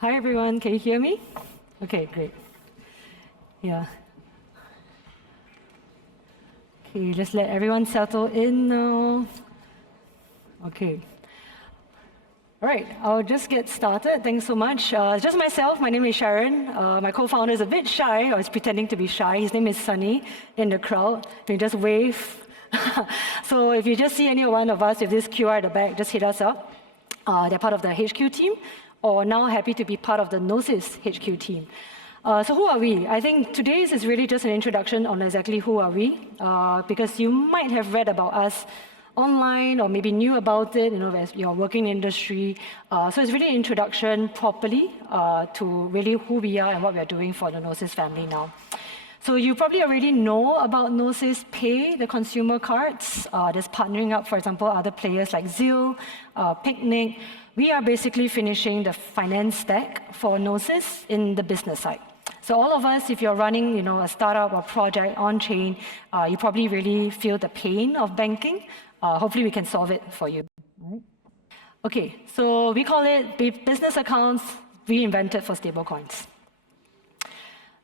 Hi everyone, can you hear me? Okay, great. Yeah. Okay, just let everyone settle in now. Okay. All right, I'll just get started. Thanks so much. Just myself, my name is Sharon. My co-founder is a bit shy, or is pretending to be shy. His name is Sunny in the crowd. Can you just wave? So if you just see any one of us with this QR at the back, just hit us up. They're part of the HQ team, or now happy to be part of the Gnosis HQ team. So who are we? I think today's is really just an introduction on exactly who are we, because you might have read about us online or maybe knew about it, as you're working in industry. So it's really an introduction properly to really who we are and what we're doing for the Gnosis family now. So you probably already know about Gnosis Pay, the consumer cards. There's partnering up, for example, other players like Zeal, Picnic. We are basically finishing the finance stack for Gnosis in the business side. So all of us, if you're running a startup or project on-chain, you probably really feel the pain of banking. Hopefully we can solve it for you. Right? Okay, so we call it business accounts reinvented for stablecoins.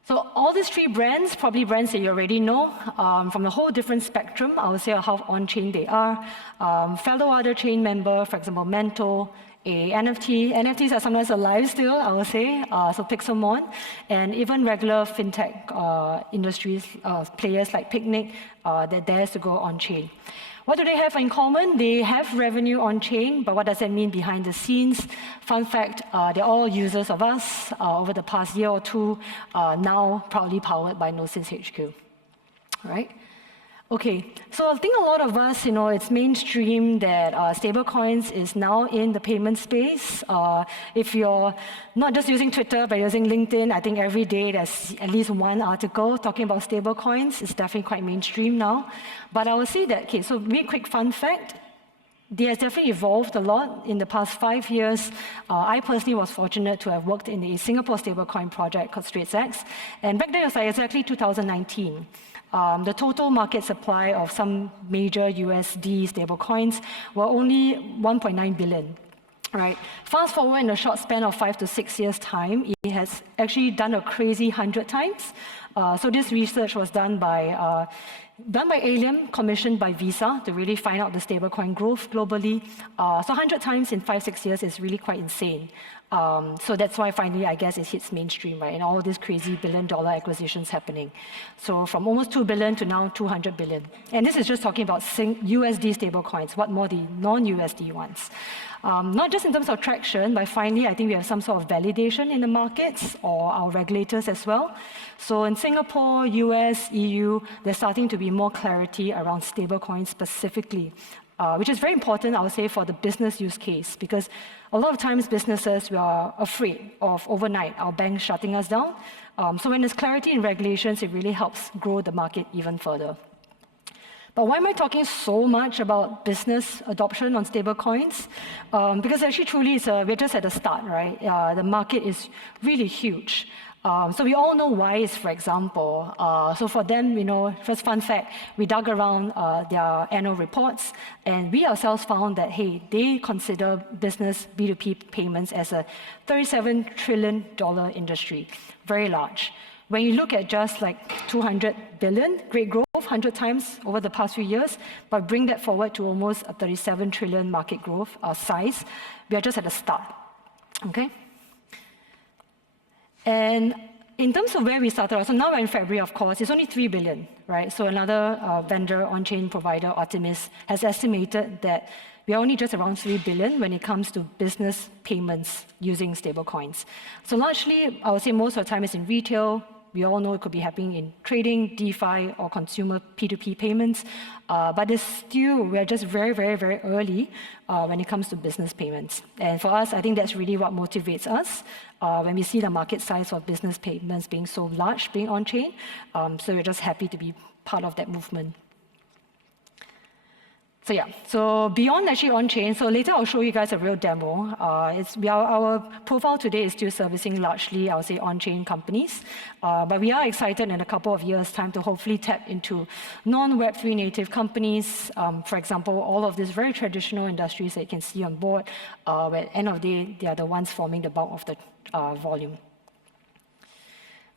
So all these three brands, probably brands that you already know, from a whole different spectrum, I would say how on-chain they are. Fellow other chain member, for example, Mento, a NFT. NFTs are sometimes alive still, I would say, so Pixelmon, and even regular fintech industries, players like Picnic that dares to go on-chain. What do they have in common? They have revenue on-chain, but what does that mean behind the scenes? Fun fact, they're all users of us over the past year or two, now proudly powered by Gnosis HQ, right? Okay, so I think a lot of us, it's mainstream that stablecoins is now in the payment space. If you're not just using Twitter, but using LinkedIn, I think every day there's at least one article talking about stablecoins. It's definitely quite mainstream now. But I will say that, okay, so really quick fun fact, they have definitely evolved a lot in the past 5 years. I personally was fortunate to have worked in a Singapore stablecoin project called StraightX. And back then it was like exactly 2019. The total market supply of some major USD stablecoins were only 1.9 billion. Right. Fast forward in a short span of 5 to 6 years' time, it has actually done a crazy 100 times. So this research was done by Alien, commissioned by Visa to really find out the stablecoin growth globally. So 100 times in 5-6 years is really quite insane. So that's why finally, I guess, it hits mainstream, right? And all these crazy billion-dollar acquisitions happening. So from almost 2 billion to now 200 billion. And this is just talking about USD stablecoins. What more the non-USD ones? Not just in terms of traction, but finally, I think we have some sort of validation in the markets or our regulators as well. So in Singapore, US, EU, there's starting to be more clarity around stablecoins specifically, which is very important, I would say, for the business use case, because a lot of times businesses, we are afraid of overnight our bank shutting us down. So when there's clarity in regulations, it really helps grow the market even further. But why am I talking so much about business adoption on stablecoins? Because actually, truly, we're just at the start, right? The market is really huge. So we all know Wise, for example. So for them, first fun fact, we dug around their annual reports, and we ourselves found that, hey, they consider business B2P payments as a $37 trillion industry, very large. When you look at just like 200 billion, great growth, 100 times over the past few years, but bring that forward to almost a 37 trillion market growth size, we are just at the start, okay? And in terms of where we started, so now we're in February, of course, it's only 3 billion, right? So another vendor, on-chain provider, Optimus, has estimated that we are only just around 3 billion when it comes to business payments using stablecoins. So largely, I would say most of the time it's in retail. We all know it could be happening in trading, DeFi, or consumer P2P payments. But we're just very, very, very early when it comes to business payments. And for us, I think that's really what motivates us when we see the market size of business payments being so large, being on-chain. So we're just happy to be part of that movement. So yeah, so beyond actually on-chain, so later I'll show you guys a real demo. Our profile today is still servicing largely, I would say, on-chain companies, but we are excited in a couple of years' time to hopefully tap into non-Web3 native companies. For example, all of these very traditional industries that you can see on board, where at the end of the day, they are the ones forming the bulk of the volume.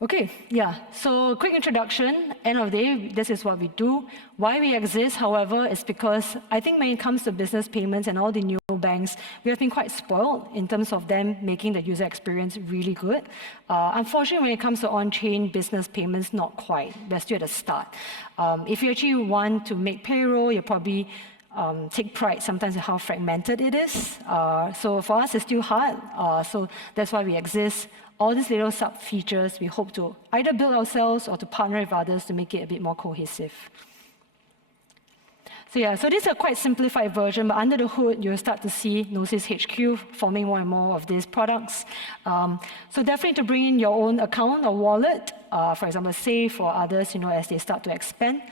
Okay, yeah, so quick introduction. End of the day, this is what we do. Why we exist, however, is because I think when it comes to business payments and all the new banks, we have been quite spoiled in terms of them making the user experience really good. Unfortunately, when it comes to on-chain business payments, not quite. We're still at the start. If you actually want to make payroll, you probably take pride sometimes in how fragmented it is. So for us, it's still hard. So that's why we exist. All these little sub-features, we hope to either build ourselves or to partner with others to make it a bit more cohesive. So yeah, so this is a quite simplified version, but under the hood, you'll start to see Gnosis HQ forming more and more of these products. So definitely to bring in your own account or wallet, for example, Safe or others, as they start to expand.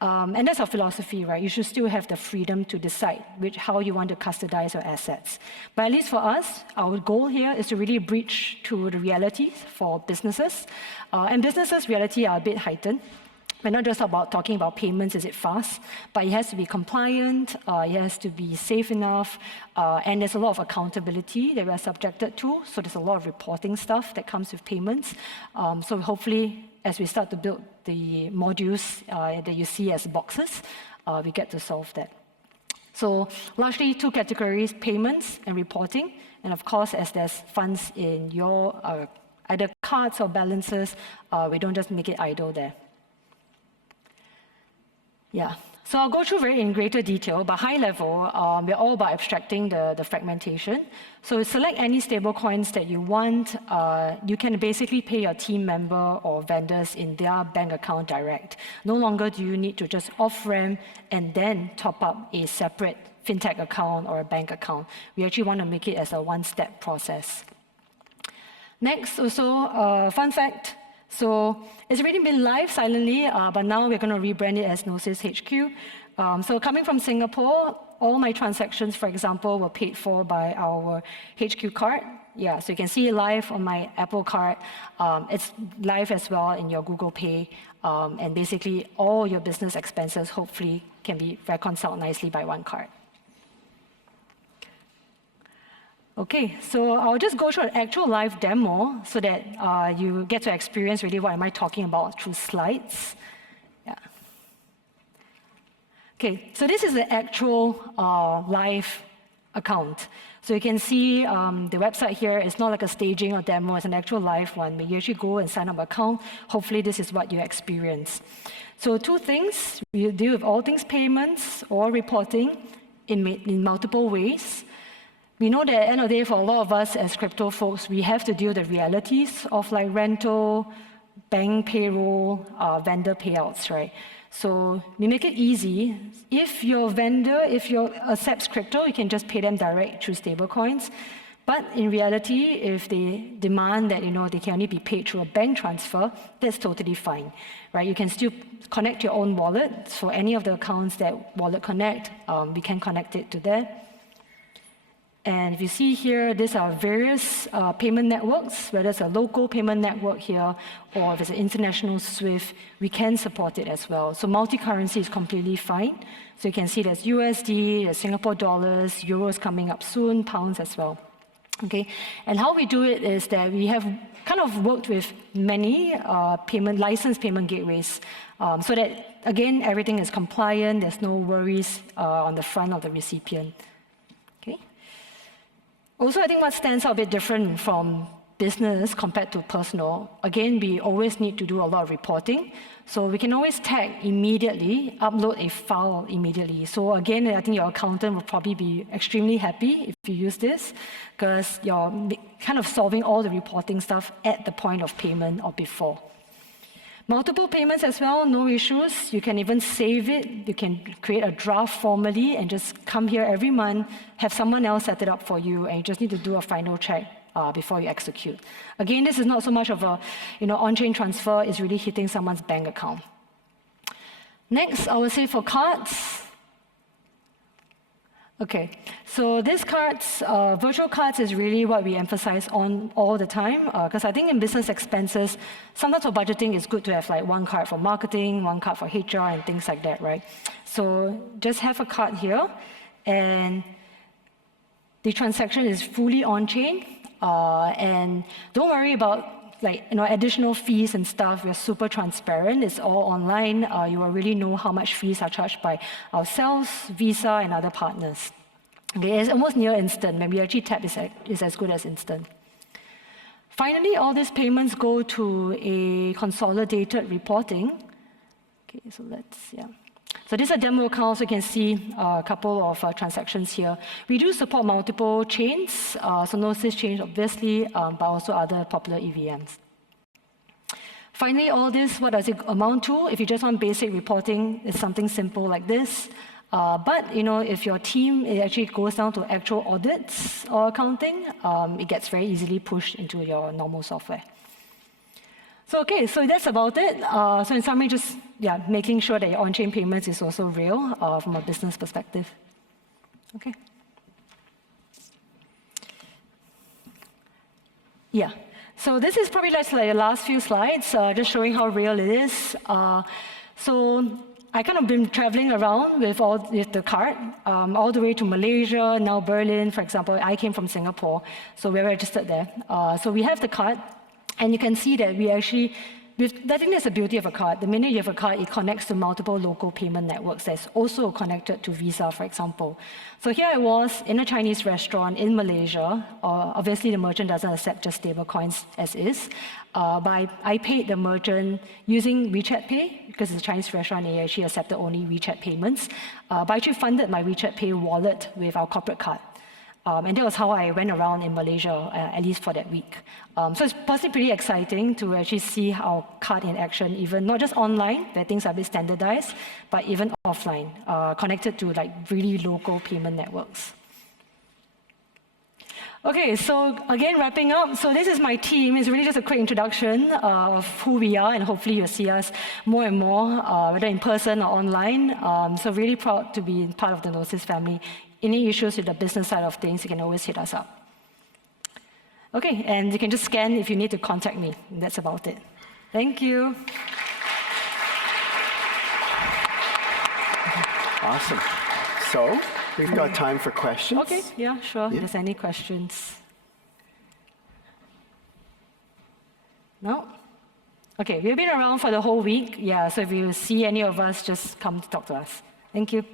And that's our philosophy, right? You should still have the freedom to decide how you want to custodize your assets. But at least for us, our goal here is to really breach to the realities for businesses. And businesses' reality are a bit heightened. We're not just about talking about payments, is it fast, but it has to be compliant, it has to be safe enough, and there's a lot of accountability that we are subjected to, so there's a lot of reporting stuff that comes with payments. So hopefully, as we start to build the modules that you see as boxes, we get to solve that. So largely two categories, payments and reporting, and of course, as there's funds in your either cards or balances, we don't just make it idle there. Yeah, so I'll go through in greater detail, but high level, we're all about abstracting the fragmentation. So select any stable coins that you want. You can basically pay your team member or vendors in their bank account direct. No longer do you need to just off-ramp and then top up a separate fintech account or a bank account. We actually want to make it as a one-step process. Next, also, fun fact. So it's already been live silently, but now we're going to rebrand it as Gnosis HQ. So coming from Singapore, all my transactions, for example, were paid for by our HQ card. Yeah, so you can see it live on my Apple card. It's live as well in your Google Pay. And basically, all your business expenses hopefully can be reconciled nicely by one card. Okay, so I'll just go through an actual live demo so that you get to experience really what am I talking about through slides. Yeah. Okay, so this is the actual live account. So you can see the website here is not like a staging or demo, it's an actual live one. But you actually go and sign up an account. Hopefully this is what you experience. So two things, we deal with all things payments or reporting in multiple ways. We know that at the end of the day, for a lot of us as crypto folks, we have to deal with the realities of like rental, bank payroll, vendor payouts, right? So we make it easy. If your vendor, accepts crypto, you can just pay them direct through stablecoins. But in reality, if they demand that they can only be paid through a bank transfer, that's totally fine, right? You can still connect your own wallet. So any of the accounts that Wallet Connect, we can connect it to there. And if you see here, these are various payment networks, whether it's a local payment network here or if it's an international SWIFT, we can support it as well. So multi-currency is completely fine. So you can see there's USD, there's Singapore dollars, euros coming up soon, pounds as well. Okay, and how we do it is that we have kind of worked with many licensed payment gateways so that, again, everything is compliant, there's no worries on the front of the recipient. Also, I think what stands out a bit different from business compared to personal, again, we always need to do a lot of reporting. So we can always tag immediately, upload a file immediately. So again, I think your accountant will probably be extremely happy if you use this, because you're kind of solving all the reporting stuff at the point of payment or before. Multiple payments as well, no issues. You can even save it. You can create a draft formally and just come here every month, have someone else set it up for you, and you just need to do a final check before you execute. Again, this is not so much of a on-chain transfer, it's really hitting someone's bank account. Next, I would say for cards, Okay, so this cards, virtual cards is really what we emphasize on all the time, because I think in business expenses, sometimes for budgeting, it's good to have like one card for marketing, one card for HR, and things like that, right? So just have a card here, and the transaction is fully on-chain, and don't worry about additional fees and stuff. We're super transparent. It's all online. You will really know how much fees are charged by ourselves, Visa, and other partners. Okay, it's almost near instant. Maybe actually tap is as good as instant. Finally, all these payments go to a consolidated reporting. Okay, so So this is a demo account, so you can see a couple of transactions here. We do support multiple chains, so no sys chain obviously, but also other popular EVMs. Finally, all this, what does it amount to? If you just want basic reporting, it's something simple like this. But if your team actually goes down to actual audits or accounting, it gets very easily pushed into your normal software. So okay, so that's about it. So in summary, just making sure that your on-chain payments is also real from a business perspective. Okay. Yeah. So this is probably like the last few slides, just showing how real it is. So I kind of been traveling around with the card, all the way to Malaysia, now Berlin, for example. I came from Singapore, so we're registered there. So we have the card. And you can see that we actually, I think that's the beauty of a card. The minute you have a card, it connects to multiple local payment networks that's also connected to Visa, for example. So here I was in a Chinese restaurant in Malaysia. Obviously, the merchant doesn't accept just stablecoins as is. But I paid the merchant using WeChat Pay, because it's a Chinese restaurant, and they actually accepted only WeChat payments. But I actually funded my WeChat Pay wallet with our corporate card. And that was how I went around in Malaysia, at least for that week. So it's personally pretty exciting to actually see our card in action, even not just online, where things are a bit standardized, but even offline, connected to really local payment networks. Okay, so again, wrapping up. So this is my team. It's really just a quick introduction of who we are, and hopefully you'll see us more and more, whether in person or online. So really proud to be part of the Gnosis family. Any issues with the business side of things, you can always hit us up. Okay, and you can just scan if you need to contact me. That's about it. Thank you. Awesome. So we've got time for questions. Okay, yeah, sure. If there's any questions. No? Okay, we've been around for the whole week. Yeah, so if you see any of us, just come to talk to us. Thank you.